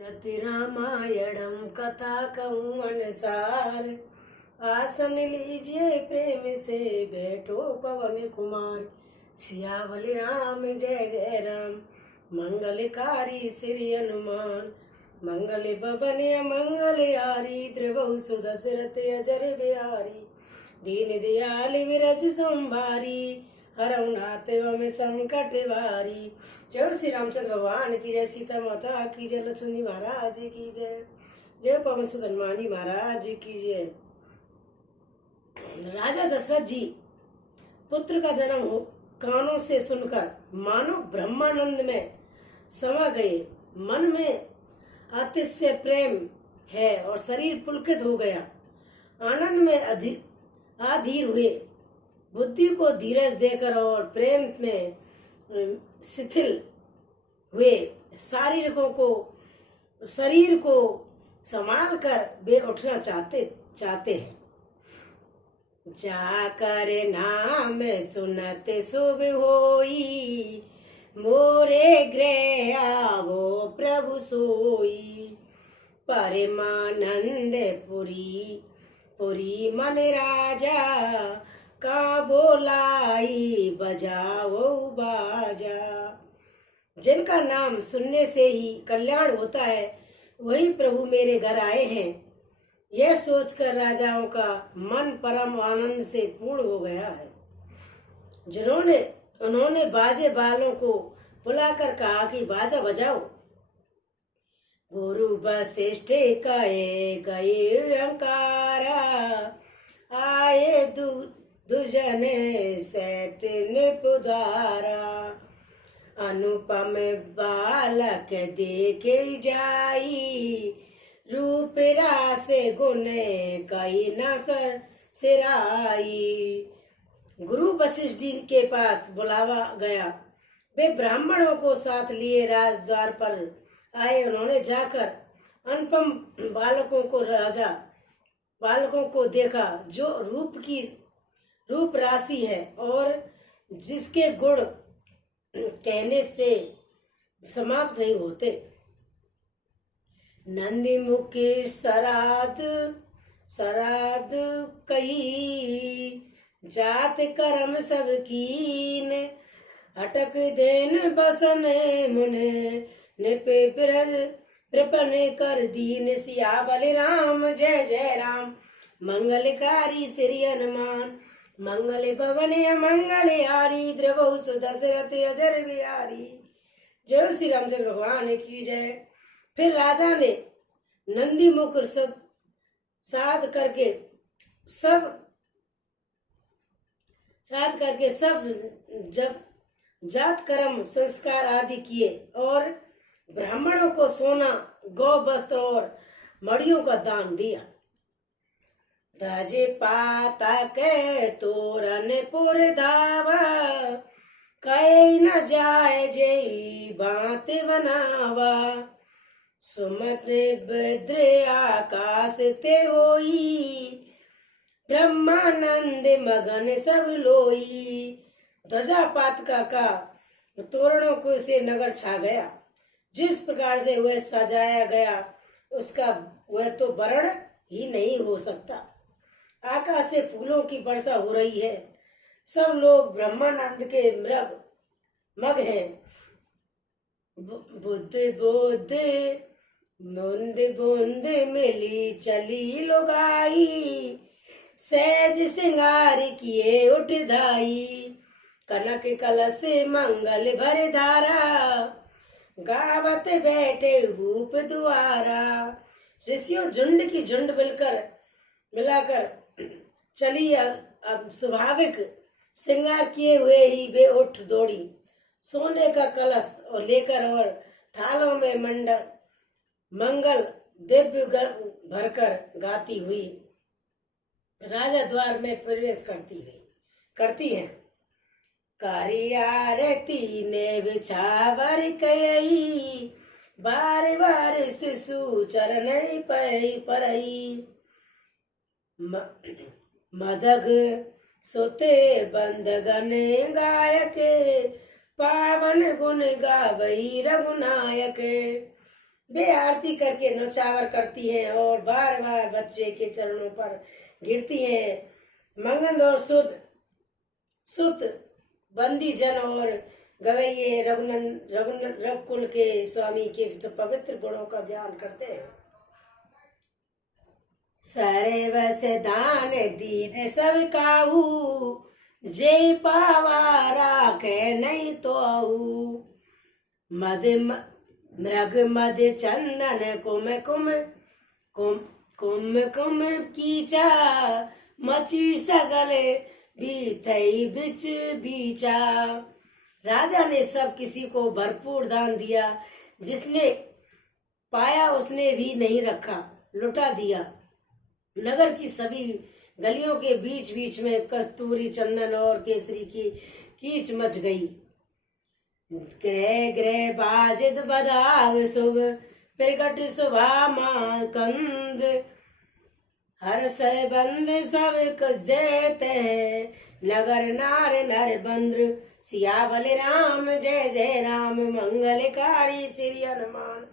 कति रामायणम कथा कहूँ अनुसार, आसन लीजिए प्रेम से बैठो पवन कुमार। सियावली राम जय जय राम, मंगलकारी श्री हनुमान। मंगल भवन मंगल यारी, त्रिभुव सुदशरथ अजर बिहारी। दीन दयाल विरज संभारी, हरऊ नाथ में संकट भारी। जय श्री रामचंद्र भगवान की जय, सीता माता की जय, लक्ष्मण जी महाराज की जय, जय पवन सुत हनुमान जी महाराज की जय। राजा दशरथ जी पुत्र का जन्म हो कानों से सुनकर मानो ब्रह्मानंद में समा गए। मन में अतिशय प्रेम है और शरीर पुलकित हो गया। आनंद में अधीर हुए। बुद्धि को धीरज देकर और प्रेम में शिथिल हुए। शरीर को संभाल कर वे उठना चाहते हैं। जाकर नाम सुनत शुभ होई, मोरे गृह आवो प्रभु सोई। परमानंद पुरी मन राजा, का बोलाई बजाओ बाजा। जिनका नाम सुनने से ही कल्याण होता है, वही प्रभु मेरे घर आए हैं। यह सोचकर राजाओं का मन परम आनंद से पूर्ण हो गया है। उन्होंने बाजे बालों को बुलाकर कहा कि बाजा बजाओ। गुरु वशिष्ठ कहे गए अंकारा, आए दुजन सैत निपुधारा। अनुपम बालक देखे जाई, रूप रास गुण कई न सिराई। गुरु वशिष्ठ जी के पास बुलावा गया। वे ब्राह्मणों को साथ लिए राजद्वार पर आए। उन्होंने जाकर अनुपम बालकों को देखा, जो रूप राशि है और जिसके गुण कहने से समाप्त नहीं होते। नंदी मुखी सराद कही, जात कर्म सब कीन। अटक देन बसन मुने, निपे प्रपन कर दीन। सियावल राम जय जय राम, मंगलकारी श्री हनुमान। मंगल भवन मंगल हारी, द्रवहु सुदशरथ अजर बिहारी। जय श्री रामचंद्र भगवान की जय। फिर राजा ने नंदी मुख साध करके सब जब जात कर्म संस्कार आदि किए और ब्राह्मणों को सोना, गौ वस्त्र और मड़ियों का दान दिया। तजे पाता के तोरन पुर धावा, कई न जाए जई बात बनावा। सुमत भद्र आकाश ते होई, ब्रह्मानंद मगन सब लोई। ध्वजा पात का तोरणों को से नगर छा गया। जिस प्रकार से वह सजाया गया, उसका वह तो वर्ण ही नहीं हो सकता। आकाश से फूलों की वर्षा हो रही है। सब लोग ब्रह्मानंद के मग हैं। बुद्ध बूंद मिली चली लुगाई, सहज सिंगार किए उठ धाई। कनक कलश मंगल भर धारा, गावत बैठे भूप द्वारा। ऋषियों झुंड की झुंड मिलाकर चली। अब स्वाभाविक श्रृंगार किए हुए ही वे उठ दौड़ी। सोने का कलश और लेकर और थालों में मंगल दिव्य भरकर गाती हुई राजा द्वार में प्रवेश करती हैं। कारियारती ने बिछावर कई, बार बार शिशु चरण परई। मदग सोते बंदगन गायक, पावन गुण गावई रघुनायक। वे आरती करके नौछावर करती हैं और बार बार बच्चे के चरणों पर गिरती हैं। मंगंद और सुत बंदी जन और गवैये रघुकुल के स्वामी के पवित्र गुणों का ज्ञान करते हैं। सरे वस दान दीन सब काहू, जय पावा राखे नहीं तो आऊ। मद मृग मद चंदन कुम कुम कुम कुम कुम कीचा, मची सगल बीथई बिच बीचा। राजा ने सब किसी को भरपूर दान दिया, जिसने पाया उसने भी नहीं रखा, लुटा दिया। नगर की सभी गलियों के बीच बीच में कस्तूरी चंदन और केसरी की कीच मच गई। ग्रह ग्रह बाजिद बदाव शुभ, प्रगट सुभा मां कंद। हर सह बंद सब जयते हैं, नगर नार नर बंद्र। सियावल राम जय जय राम, मंगलकारी श्री हनुमान।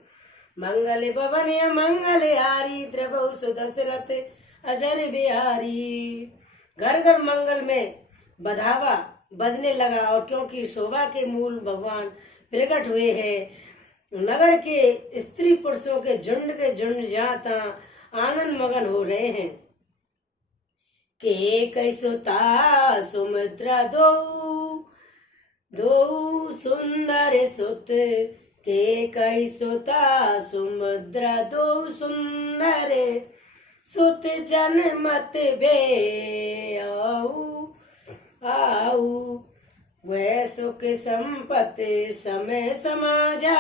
मंगल भवन मंगल हारी, द्रवहु सुदशरथ अजर बिहारी। घर घर मंगल में बधावा बजने लगा, और क्योंकि शोभा के मूल भगवान प्रकट हुए हैं, नगर के स्त्री पुरुषों के झुंड जहाँ तहाँ आनंद मगन हो रहे हैं। के कैसुता सुमित्रा दो सुंदर सुत, के कैसुता सुमित्रा दो सुंदर सुत। जनमत बे आऊ वह सुख संपत्ति समय समाजा,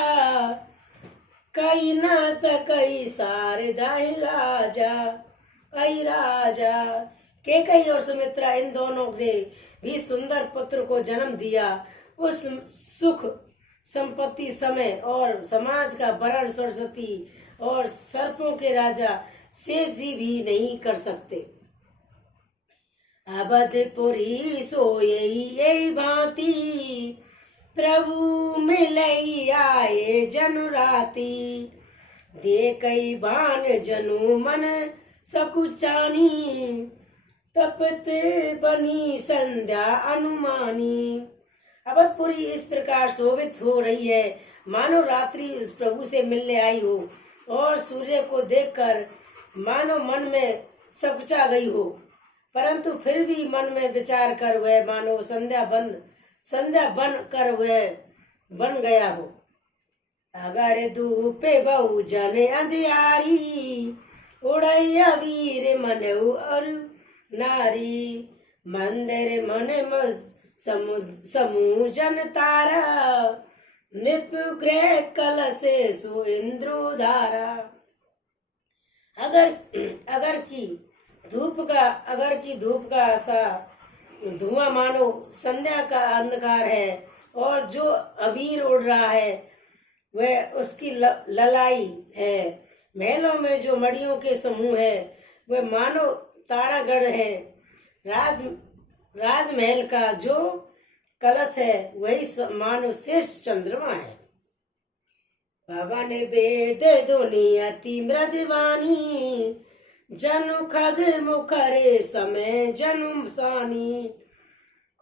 कई न सकई सारदाई राजा। आई राजा केकई और सुमित्रा इन दोनों ने भी सुंदर पुत्र को जन्म दिया। उस सुख संपत्ति समय और समाज का भरण सरस्वती और सर्पों के राजा शेष जी भी नहीं कर सकते। अवधपुरी सोयई यही भांति, प्रभु मिलई आए जनु राती। देखई बान जनु मन सकुचानी, तपत बनी संध्या अनुमानी। अवधपुरी इस प्रकार शोभित हो रही है, मानो रात्रि उस प्रभु से मिलने आई हो, और सूर्य को देखकर मानो मन में सकुचा गई हो, परंतु फिर भी मन में विचार कर वह मानो संध्या बन कर वह बन गया हो। अगर धूपे बहु जन अंधियारी, उड़ैया वीर मनऊ और नारी। मंदिर मन समूह जन तारा, निप ग्रह कलश सु इंद्रो धारा। अगर की धूप का सा धुआं मानो संध्या का अंधकार है, और जो अबीर उड़ रहा है वह उसकी ललाई है। महलों में जो मड़ियों के समूह है वह मानो ताड़ागढ़ है। राजमहल का जो कलश है वही मानो श्रेष्ठ चंद्रमा है। पवन वेद ध्वनि अति मृदवानी, जनु खग मुखरे समय जनु सानी।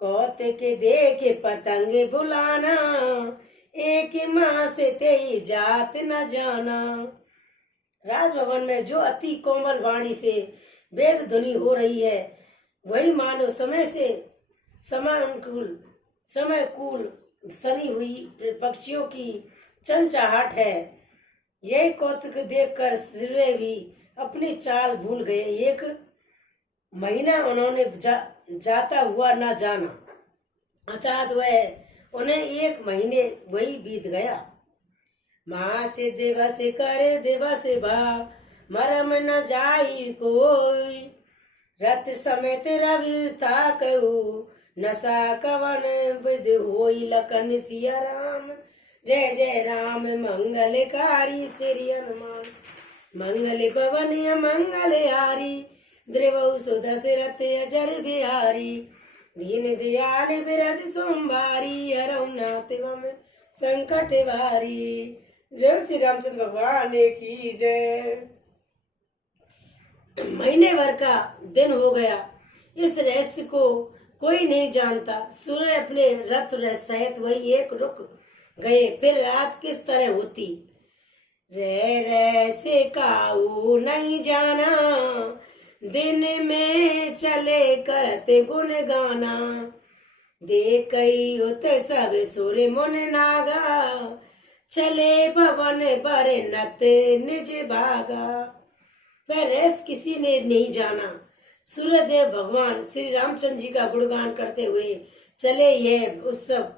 कौतिक देखे पतंग बुलाना, एक माँ से तेई जात न जाना। राजभवन में जो अति कोमल वाणी से वेद ध्वनि हो रही है वही मानो समयकूल सनी हुई पक्षियों की चंचहाट है। यही कौतुक देखकर सूर्य भी अपनी चाल भूल गए। एक महीना उन्होंने जाता हुआ न जाना, अर्थात वह उन्हें एक महीने वही बीत गया। मास दिवस करे दिवस भा, मरम न जाई कोई। रथ समेत रवि था कहू, नशा कवन विध होई। लखन सिया राम जय जय राम, मंगलकारी श्री हनुमान। मंगल भवन मंगल हारी, द्रवहु सुदशरथ अजर बिहारी। दीन दयाल बिरज सोमवारी, हरहु नाथ मम संकट वारी। जय श्री रामचंद्र भगवान की जय। महीने भर का दिन हो गया, इस रहस्य को कोई नहीं जानता। सूर्य अपने रथ सहित वही एक रुक गए। फिर रात किस तरह होती रे से काऊ नहीं जाना, दिन में चले करते गुण गाना, देखई होते सब सूर्य मुन नागा, चले भवन बर नत निज भागा। वह रहस्य किसी ने नहीं जाना। सूर्यदेव भगवान श्री रामचंद्र जी का गुणगान करते हुए चले। यह उत्सव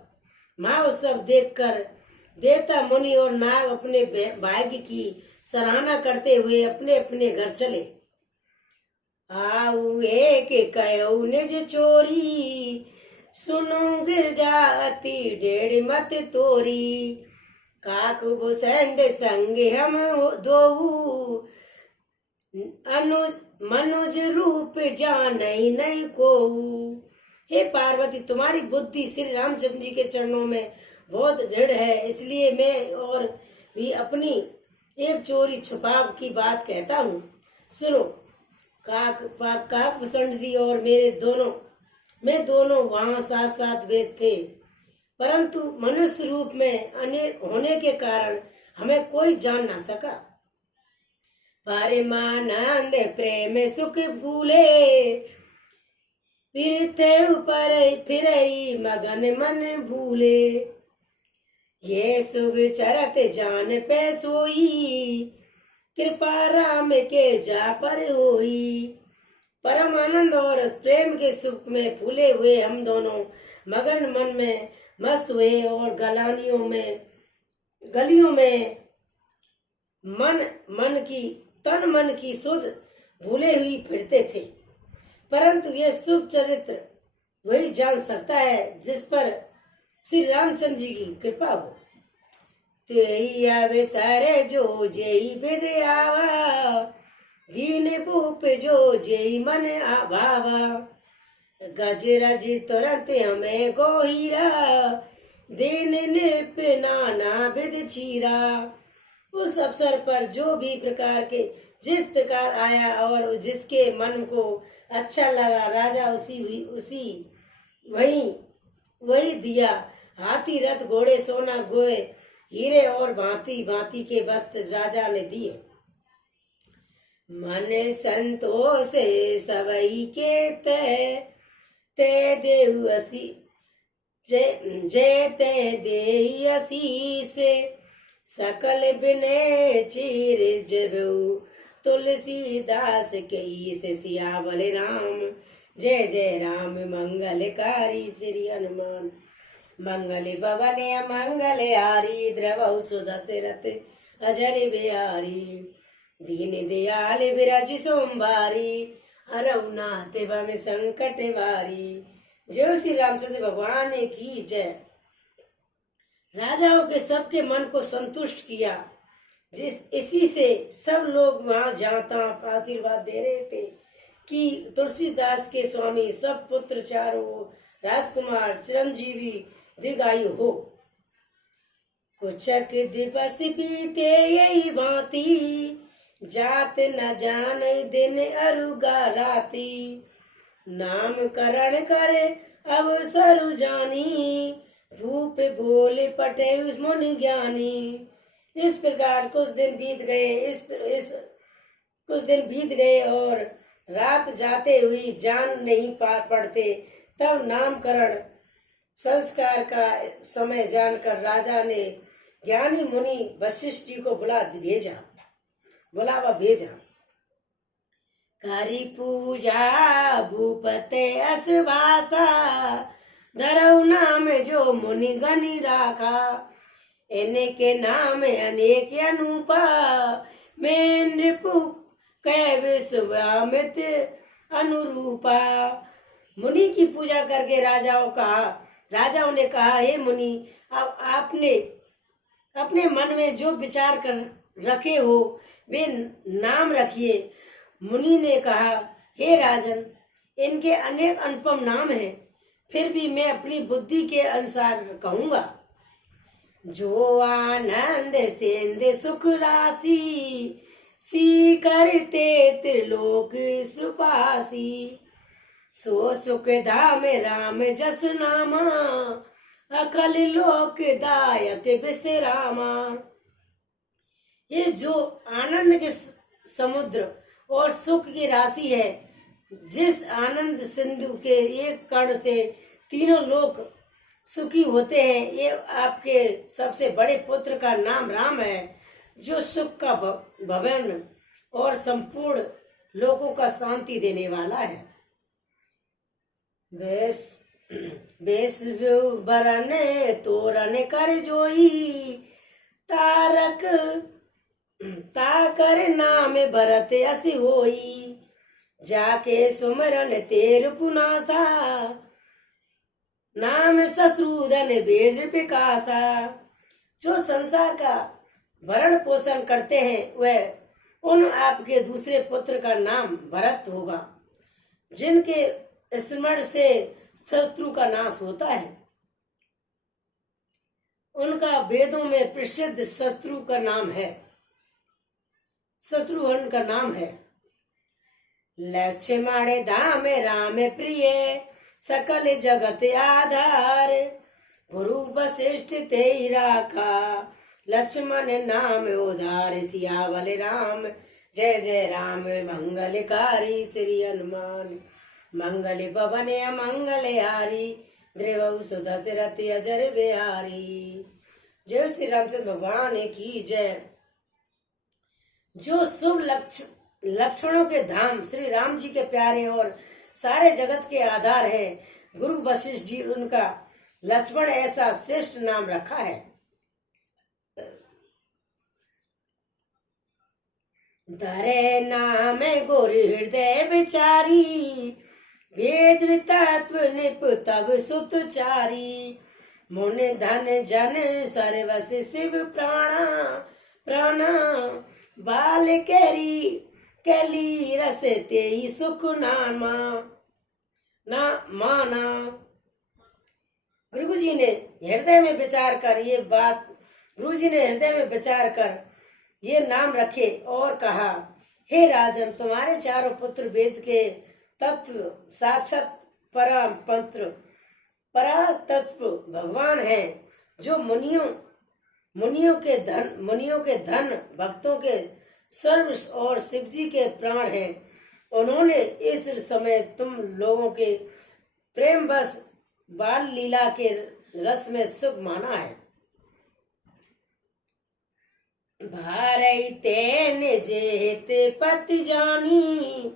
महाउत्सव देखकर देवता मुनि और नाग अपने भाग्य की सराहना करते हुए अपने अपने घर चले। आऊ एक कयो निज चोरी, सुनो गिरजा अति डेढ़ मत तोरी, काक भुसंड संग हम दो, मनुज रूप जानई नहीं को। हे पार्वती, तुम्हारी बुद्धि श्री रामचंद्र जी के चरणों में बहुत दृढ़ है, इसलिए मैं और भी अपनी एक चोरी छुपाव की बात कहता हूँ। सुनो, काक भूषण जी और मैं दोनों वहाँ साथ साथ वेद थे, परंतु मनुष्य रूप में अनेक होने के कारण हमें कोई जान ना सका। परमानंद प्रेम सुख भूले, फिरते ऊपर फिरई मगन मन भूले, ये सुख चरत जान पे सोई, कृपा राम के जा पर होई। परम आनंद और प्रेम के सुख में फूले हुए हम दोनों मगन मन में मस्त हुए और गलियों में तन मन की सुध भूले हुई फिरते थे। परंतु यह शुभ चरित्र वही जान सकता है जिस पर श्री रामचंद्र जी की कृपा हो। तेई सारे जो जेई विद आवा, दीन भूप जो जेई मन भावा, गज रज तुरंत हमें गोहीरा, दीन निप नाना विद चीरा। उस अवसर पर जो भी जिस प्रकार आया और जिसके मन को अच्छा लगा, राजा वही दिया। हाथी रथ घोड़े सोना गोए हीरे और भांति भांति के वस्त्र राजा ने दिए। मन संतोष सबई के ते देव असी जय ते देहि असीस, सकल बिने चीर जबऊ, तुलसीदास के ईस। सियावल राम जय जय राम, मंगलकारी श्री हनुमान, मंगल भवन मंगल हारी, द्रवहु सुदशरथ अजर बिहारी, दीन दयाल बिरज सोमवारी, हरऊ नाथ भव संकट वारी। जय श्री रामचंद्र भगवान की जय। राजाओं के सबके मन को संतुष्ट किया, इसी से सब लोग वहां जहाँ तहाँ आशीर्वाद दे रहे थे कि तुलसीदास के स्वामी सब पुत्र चारों राजकुमार चिरंजीवी दीर्घायु हो। कुछक दिवस बीते यही भांति, जात न जान दिन अरुगा राती, नामकरण करे अवसर जानी, भूप भोले पटे मुनि ज्ञानी। इस प्रकार कुछ दिन बीत गए और रात जाते हुई जान नहीं पड़ते। तब नामकरण संस्कार का समय जानकर राजा ने ज्ञानी मुनि वशिष्ठ जी को बुलावा भेजा। करी पूजा भूपते असवासा, धरऊ नाम जो मुनि गनि राखा, इनके नाम अनेक अनुपा, मैं नृपु कै विश्वामित अनुरूपा। मुनि की पूजा करके राजाओं ने कहा, हे मुनि, अब आपने अपने मन में जो विचार कर रखे हो वे नाम रखिए। मुनि ने कहा, हे राजन, इनके अनेक अनुपम नाम हैं, फिर भी मैं अपनी बुद्धि के अनुसार कहूंगा। जो आनंद सेंद सुख राशि सी करते त्रिलोक सुपासी सो सुख धाम राम जस नामा अकल लोक दायक विश्रामा। ये जो आनंद के समुद्र और सुख की राशि है, जिस आनंद सिंधु के एक कण से तीनों लोक सुखी होते हैं, ये आपके सबसे बड़े पुत्र का नाम राम है, जो सुख का भवन और संपूर्ण लोकों का शांति देने वाला है। बेस बरन तोरन कर जोई तारक ताकर नाम भरत असी होई जाके सुमरन तेर पुनासा नाम शत्रुधन वेद पिकासा। जो संसार का भरण पोषण करते हैं वह उन आपके दूसरे पुत्र का नाम भरत होगा, जिनके स्मरण से शत्रु का नाश होता है। उनका वेदों में प्रसिद्ध शत्रु का नाम है, शत्रुघ्न का नाम है। लक्ष्मण धाम राम प्रिय सकल जगत आधार गुरु वशिष्ठ ते राखा लक्ष्मण नाम उधार सियावल राम जय जय राम मंगलकारी श्री हनुमान मंगल भवन मंगल हारी द्रवहु सुदशरथ अजर बिहारी। जय श्री रामचंद्र भगवान की जय। जो शुभ लक्षणों के धाम श्री राम जी के प्यारे और सारे जगत के आधार है, गुरु वशिष्ठ जी उनका लक्ष्मण ऐसा श्रेष्ठ नाम रखा है। धरे नाम गुरु हृदय विचारी वेद तत्व निप तब सुतचारी मुन धन जन सर्वस शिव प्राणा प्राणा बाल कैली रस तेई सुख नामा ना माना। गुरु जी ने हृदय में विचार कर ये बात गुरु जी ने हृदय में विचार कर ये नाम रखे और कहा, हे राजन, तुम्हारे चारों पुत्र वेद के तत्व साक्षात परम पंत्र परा तत्व भगवान है, जो मुनियों के धन भक्तों के सर्व और शिव जी के प्राण हैं। उन्होंने इस समय तुम लोगों के प्रेम बस बाल लीला के रस में सुख माना है। भारई तेन जेत पति जानी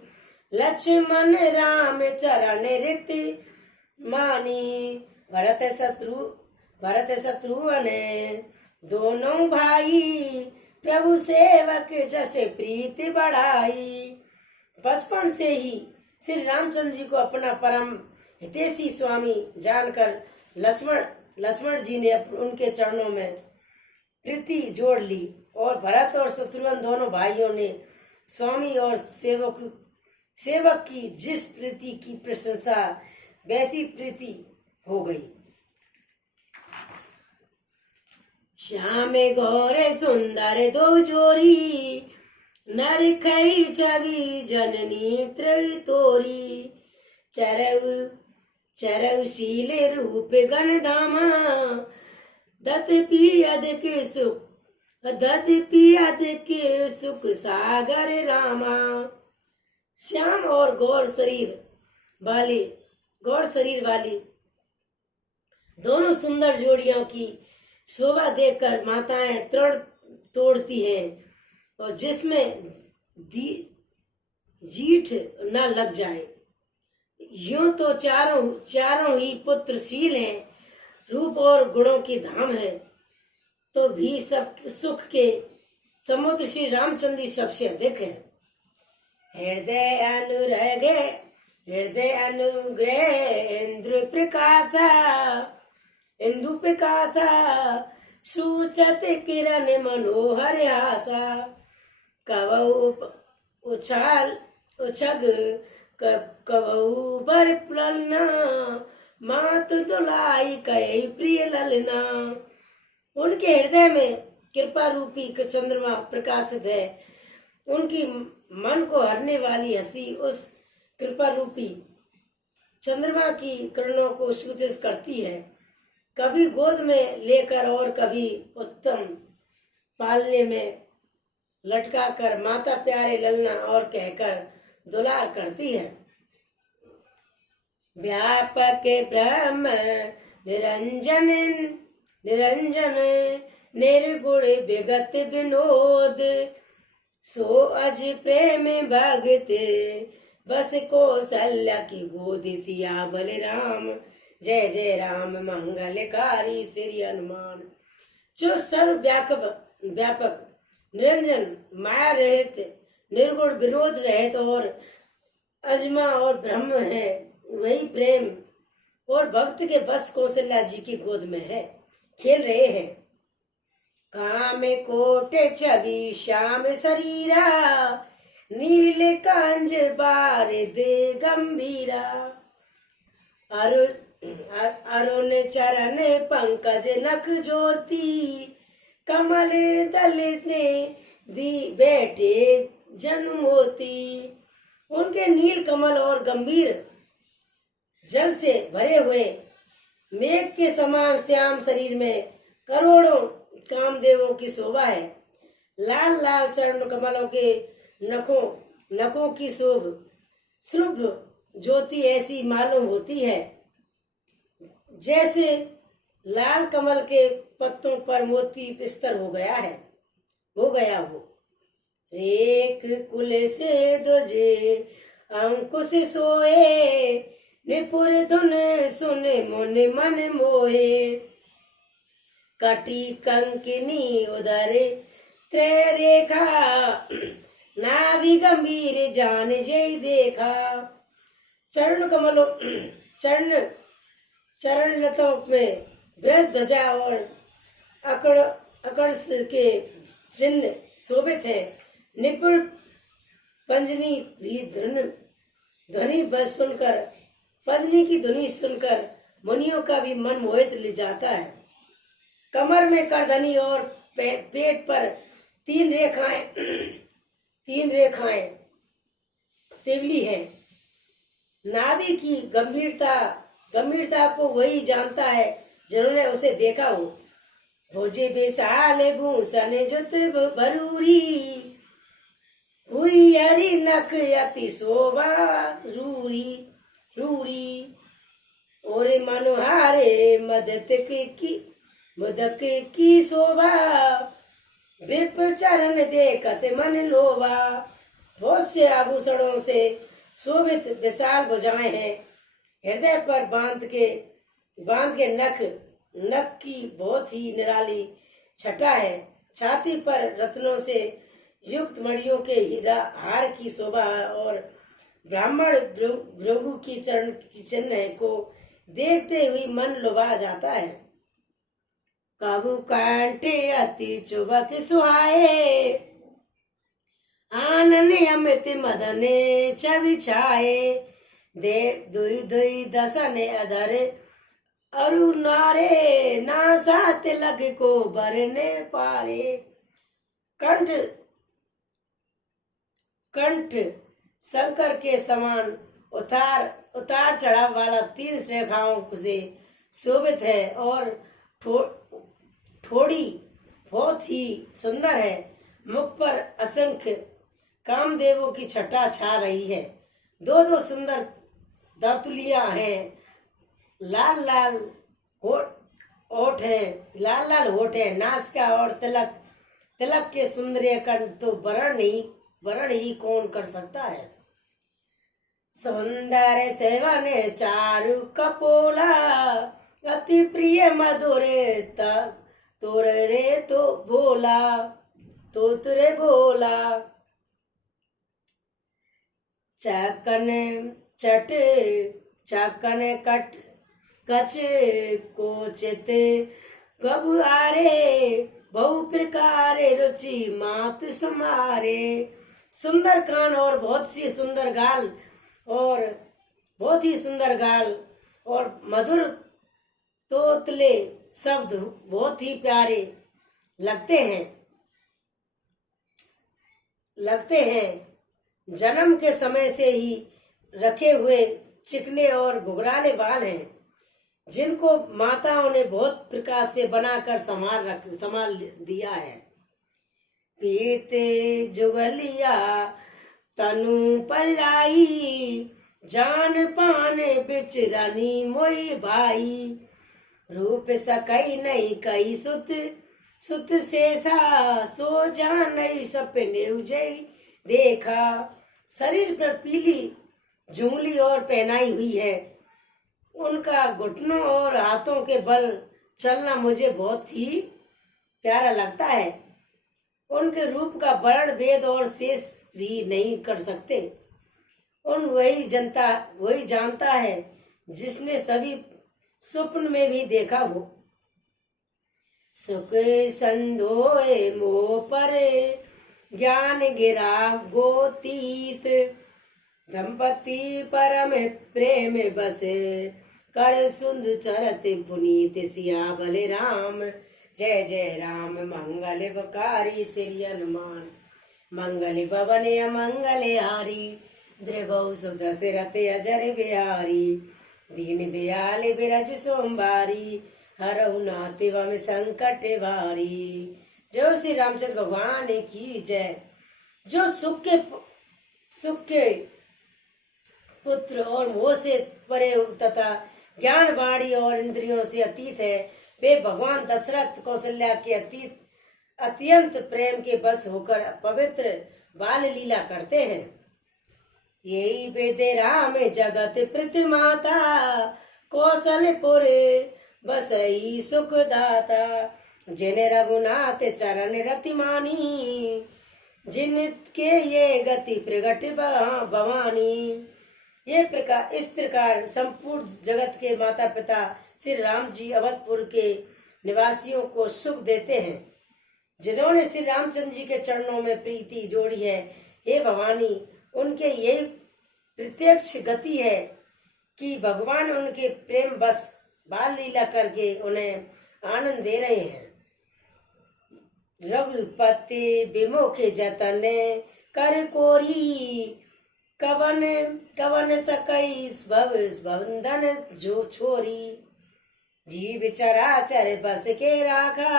लक्ष्मण राम चरण रित मानी भरत शत्रुघ्न दोनों भाई प्रभु सेवक जैसे प्रीति बढ़ाई। बचपन से ही श्री रामचंद्र जी को अपना परम हितैषी स्वामी जानकर लक्ष्मण जी ने उनके चरणों में प्रीति जोड़ ली और भरत और शत्रुघ्न दोनों भाइयों ने स्वामी और सेवक की जिस प्रीति की प्रशंसा वैसी प्रीति हो गई। श्याम गौरे सुंदर दो जोरी नर खई छवि जननी त्रय तोरी चरऊ शील रूप गण धामा दत पियद के सुख सागर रामा। श्याम और गौर शरीर वाली दोनों सुंदर जोड़ियों की शोभा देखकर माताएं तृण तोड़ती हैं, और जिसमें जीठ न लग जाए। यूं तो चारों ही पुत्रशील हैं, रूप और गुणों की धाम है, तो भी सब सुख के समुद्र श्री रामचंद्र सबसे अधिक है। हृदय अनुग्रह इंदु प्रकाशा सूचत किरण मनोहर हासा कवऊ बर प्ललना मात दुलाई कई प्रिय ललना। उनके हृदय में कृपा रूपी चंद्रमा प्रकाशित है। उनकी मन को हरने वाली हंसी उस कृपा रूपी चंद्रमा की किरणों को सूचित करती है। कभी गोद में लेकर और कभी उत्तम पालने में लटकाकर माता प्यारे ललना और कहकर दुलार करती है। व्यापक ब्रह्म निरंजन निरंजन निर्गुण विगत विनोद, सो अज प्रेम भगत बस कौशल्या की गोद, सियावल राम जय जय राम मंगलकारी श्री हनुमान। जो सर्व व्यापक निरंजन माया रहित निर्गुण विनोद रहित और अजमा और ब्रह्म है, वही प्रेम और भक्त के बस कौशल्या जी की गोद में है, खेल रहे हैं। काम कोटे छवि श्याम शरीरा, नील कांज बार दे गंभीरा, अरुण चरण पंकज नख ज्योति, कमल दल ने दी बैठे जन्मोती। उनके नील कमल और गंभीर जल से भरे हुए मेघ के समान श्याम शरीर में करोड़ों कामदेवों की शोभा है। लाल लाल चरण कमलों के नखों की शुभ ज्योति ऐसी मालूम होती है जैसे लाल कमल के पत्तों पर मोती बिस्तर हो गया हो। रेख कुल से दुजे अंकुश सोए, निपुर धुन सुन मुन मन मोहे, कटी कंकिनी उदर त्रय रेखा, नाभि गंभीर जान जय देखा। चरण लताओं में ब्रज ध्वजा और अकर्ष के चिन्ह शोभित है। निपुण पंजनी की ध्वनि सुनकर मुनियों का भी मन मोहित ले जाता है। कमर में करधनी और पेट पर तीन रेखाएं तिवली हैं। नाभि की गंभीरता को वही जानता है जिन्होंने उसे देखा हो। भोजे बेसाल भूषण जुत भरूरी, हुई हरी नख अति शोभा रूरी, और मनोहारे मुदक की शोभा, विप चरण देखत मन लोभा। बहुत से आभूषणों से शोभित विशाल भुजाएं हैं। हृदय पर बांध के नख की बहुत ही निराली छटा है। छाती पर रत्नों से युक्त मणियों के हीरा हार की शोभा और ब्राह्मण भृगु की चरण की चिन्ह को देखते हुए मन लुभा जाता है। काबू कांटे अति चुबक सुहाए, आनन अमित मदन छवि छाए, दे दुई दुई दसन अधर अरुणारे, नासा तिलक को भरने पारे। कंठ शंकर के समान उतार चढ़ाव वाला 3 रेखाओं से शोभित है और ठोड़ी बहुत ही सुंदर है। मुख पर असंख्य कामदेवों की छटा छा रही है। 2 सुंदर दातुलियां हैं। लाल लाल होठ है। नासिका और तिलक के सुंदर कंठ तो वर्ण ही कौन कर सकता है। सुंदर सेवन चारु कपोला, अति प्रिय मधुर तुरे तो भोला। चकन कच कोचित गबुआरे, बहु प्रकार रुचि मात समारे। सुंदर कान और बहुत ही सुंदर गाल और मधुर तोतले शब्द बहुत ही प्यारे लगते हैं। जन्म के समय से ही रखे हुए चिकने और घुघराले बाल हैं, जिनको माताओं ने बहुत प्रकार से बनाकर संभाल दिया है। पीते जुगलिया तनु पराई, जान पान बिच रानी मोई भाई। रूप सकई नहीं कई सुत, सुत शेषा सो जान नहीं सपने उजई देखा। शरीर पर पीली जुंगली और पहनाई हुई है। उनका घुटनों और हाथों के बल चलना मुझे बहुत ही प्यारा लगता है। उनके रूप का वर्ण भेद और शेष भी नहीं कर सकते। वही जानता है जिसने सभी स्वप्न में भी देखा हो। सुख संधोए मोह पर ज्ञान गिरा गोतीत, दंपति परम प्रेम बसे कर सुंद चरत पुनीत। सियावल राम जय जय राम, मंगल बकारी श्री हनुमान। मंगल भवन अमंगल हारी, द्रवौ सुदशरथ अजर बिहारी। दीन दयाल बिरज सोमवारी, हरहु नाथ वम संकट भारी। जो श्री रामचंद्र भगवान की जय। जो सुख के पुत्र और मोह से परे तथा ज्ञान वाणी और इंद्रियों से अतीत है, वे भगवान दशरथ कौशल्या के अत्यंत प्रेम के बस होकर पवित्र बाल लीला करते हैं। यही वेदे राम जगत पृथ्वी माता, कौशलपुर बसई सुखदाता। जिन रघुनाथ चरण रतिमानी, जिनके ये गति प्रगट भवानी। इस प्रकार संपूर्ण जगत के माता पिता श्री राम जी अवधपुर के निवासियों को सुख देते हैं। जिन्होंने श्री रामचंद्र जी के चरणों में प्रीति जोड़ी है, हे भवानी, उनके यही प्रत्यक्ष गति है कि भगवान उनके प्रेम बस बाल लीला करके उन्हें आनंद दे रहे हैं। रघुपति विमुख जतन कर कोरी, कवन सकई बंधन जो छोरी। जीव चराचर बस के राखा,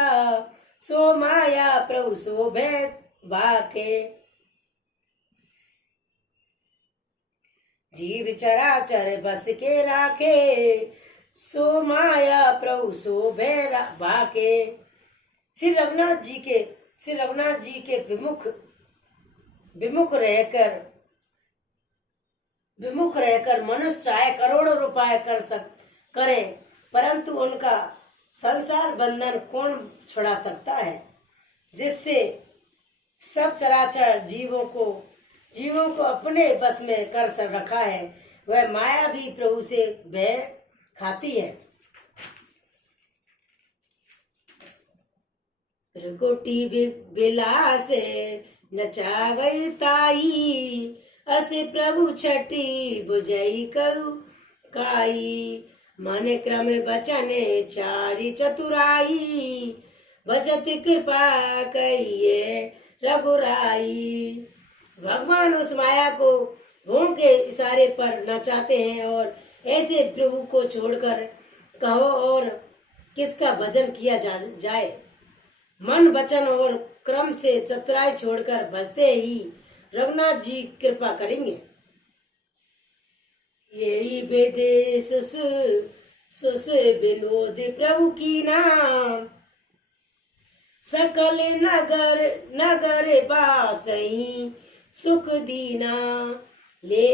सो माया प्रभु शोभे बाके। जीव चराचर बस के राखे, सो माया प्रभु शोभे बाके। श्री रघुनाथ जी के विमुख रहकर मनुष्य चाहे करोड़ों रुपए करे, परंतु उनका संसार बंधन कौन छुड़ा सकता है, जिससे सब चराचर जीवों को अपने बस में कर रखा है। वह माया भी प्रभु से भय खाती है। त्रिकुटी विलास नचावई ताई, असे प्रभु छठी बुझई काई। मन क्रम बचन चारि चतुराई, भजत कृपा करिए रघुराई। भगवान उस माया को भों के इशारे पर नचाते हैं, और ऐसे प्रभु को छोड़कर कहो और किसका भजन किया जाए। मन वचन और क्रम से चतुराई छोड़कर भजते ही रघुनाथ जी कृपा करेंगे। यही वेदे सुस विनोद प्रभु की नाम, सकल नगर बासई सुख दीना। ले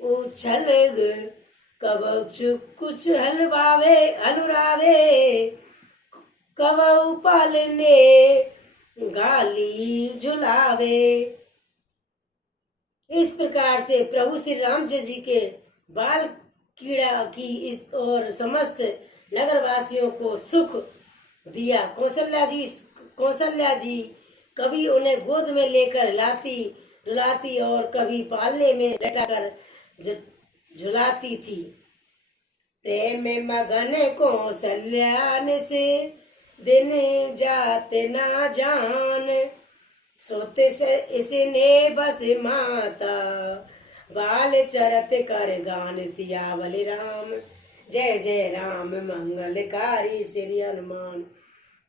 उछल कब कुछ हलुरावे, कब पालने गाली झुलावे। इस प्रकार से प्रभु श्री रामचंद्र जी के बाल कीड़ा की और समस्त नगरवासियों को सुख दिया। कौशल्या जी कभी उन्हें गोद में लेकर रुलाती और कभी पालने में लटाकर झुलाती थी। प्रेम मगन कौशल्या से दिन जाते ना जान, सोते से इसने बस माता बाल चरत कर गान। सियावल राम जय जय राम मंगलकारी श्री हनुमान,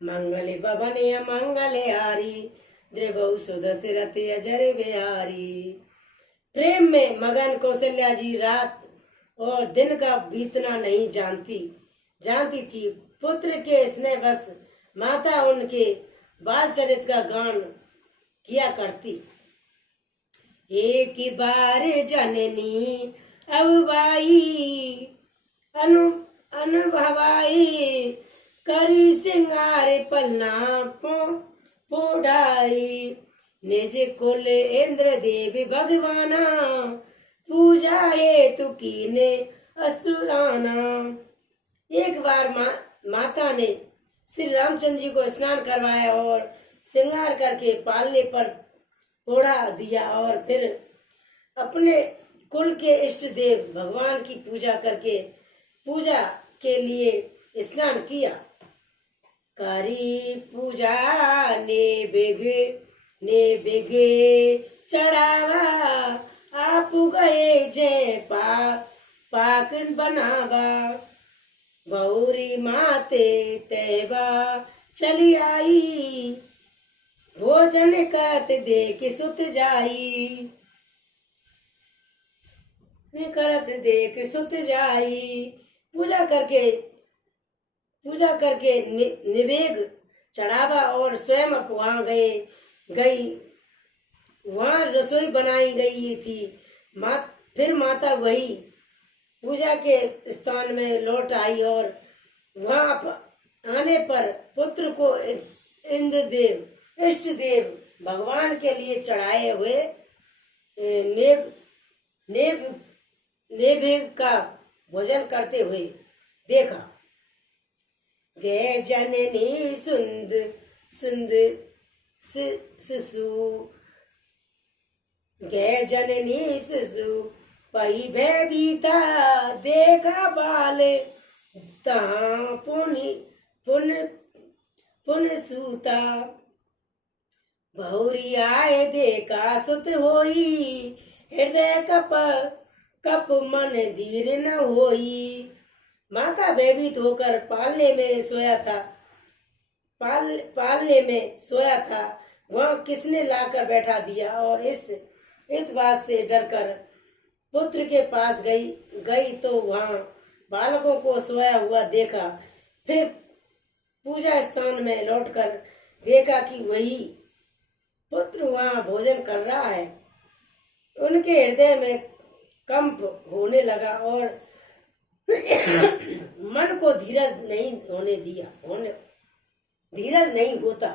मंगल भवन मंगल हारी, द्रिभु सुदशरथ अजर बिहारी। प्रेम में मगन कौशल्या जी रात और दिन का बीतना नहीं जानती थी। पुत्र के स्नेह बस माता उनके बाल चरित का गान किया करती। एक बार जननी अवबाई अनुभवाई, करी सिंगार पलना पोढ़ाई, निज कुल इंद्र देव भगवाना, पूजा हेतु कीने अस्तुराना। एक बार माता ने श्री रामचंद्र जी को स्नान करवाया और श्रृंगार करके पालने पर पोढ़ा दिया और फिर अपने कुल के इष्ट देव भगवान की पूजा के लिए स्नान किया। करी पूजा ने बेगे चढ़ावा, आप गए जय पाक बनावा, गौरी माते तैबा चली आई, भोजन करत देख सुत जाई, पूजा करके निवेग चढ़ावा और स्वयं वहां गई वहां रसोई बनाई गई थी। फिर माता वही पूजा के स्थान में लौट आई और वहां आने पर पुत्र को इंद्रदेव इष्ट देव भगवान के लिए चढ़ाए हुए नैवेद्य का भोजन करते हुए देखा। गे जननी सुंद शिशु पई भयभीता, देखा बाल तहाँ पुन सूता, बहुरी आए देखा सुत होई, हृदय कप मन धीर न होई। माता भयभीत होकर पालने में सोया था वह किसने लाकर बैठा दिया और इस बात से डरकर पुत्र के पास गई तो वहां बालकों को सोया हुआ देखा। फिर पूजा स्थान में लौटकर देखा कि वही पुत्र वहां भोजन कर रहा है। उनके हृदय में कंप होने लगा और मन को धीरज नहीं होता।